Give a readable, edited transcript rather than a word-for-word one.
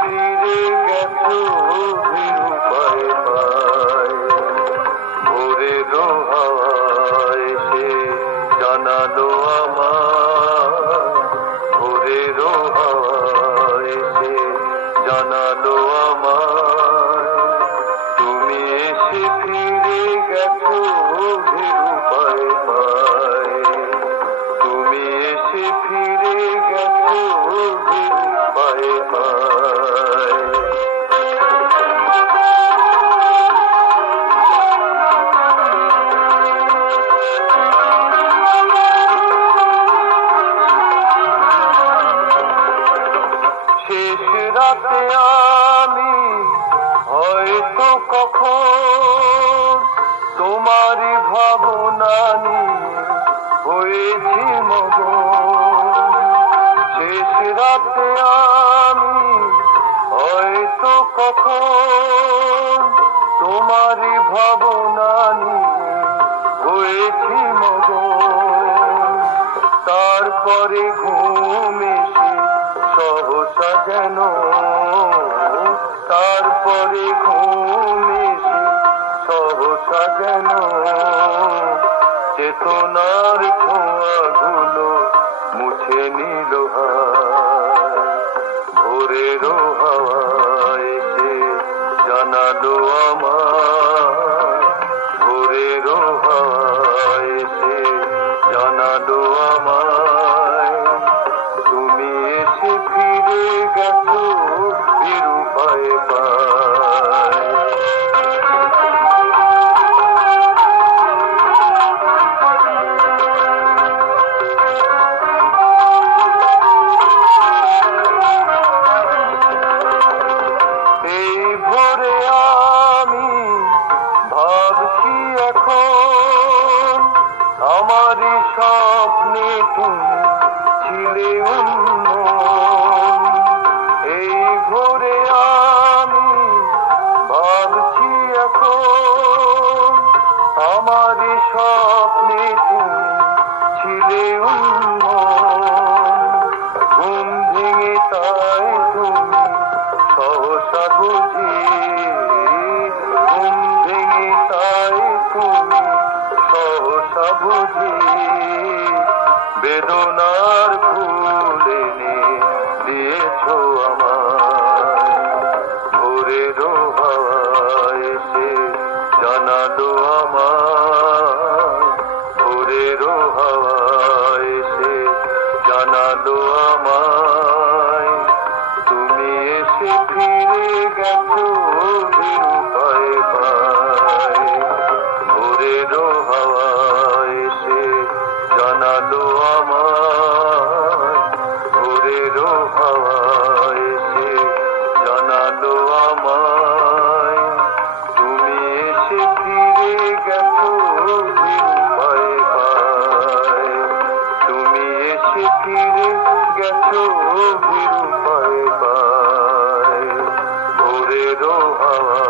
ফিরে গেছো নিরুপায় পায়, ভোরের হাওয়া এসে জানালো আমার, ভোরের হাওয়া এসে জানালো আমার, তুমি এসে ফিরে গেছো নিরুপায় পায়, তুমি এসে ফিরে গেছো নিরুপায় পায়। শেষ রাতে আমি হয়তো কখন তোমারই ভাবনা নিয়ে হয়েছি মগন, শেষ রাতে আমি হয়তো কখন তোমারই ভাবনা নিয়ে হয়েছি মগন, তারপরে ঘুম এসে সহসা যেন, তারপরে ঘুম এসে সহসা যেন চেতনার ছোঁয়াগুলো মুছে নিল হায়, ভোরের হাওয়া এসে জানালো আমার, ভোরের হাওয়া এসে জানালো আমায়, তুমি এসে ফিরে গেছো নিরুপায় পায়। এই ভোরে আমি ভাবছি এখন আমারই স্বপ্নে তুমি ছিলে উন্মন, এই ভোরে আমি ভাবছি এখন আমারই স্বপ্নে তুমি ছিলে উন্মন, ঘুম ভেঙে তাই তুমি সহসা বুঝি, ঘুম ভেঙে তাই তুমি সহসা বুঝি বেদনার ফুল এনে দিয়েছো আমায়, ভোরের হাওয়া এসে জানালো আমার, ভোরের হাওয়া এসে জানালো আমায়, তুমি এসে ফিরে গেছো নিরুপায় পায়, ভোরের হাওয়া এসে জানালো আমায়, ভোরের হাওয়া এসে জানালো আমায়, তুমি এসে ফিরে গেছো নিরুপায় পায়, তুমি এসে ফিরে গেছো নিরুপায় পায়, ভোরের হাওয়া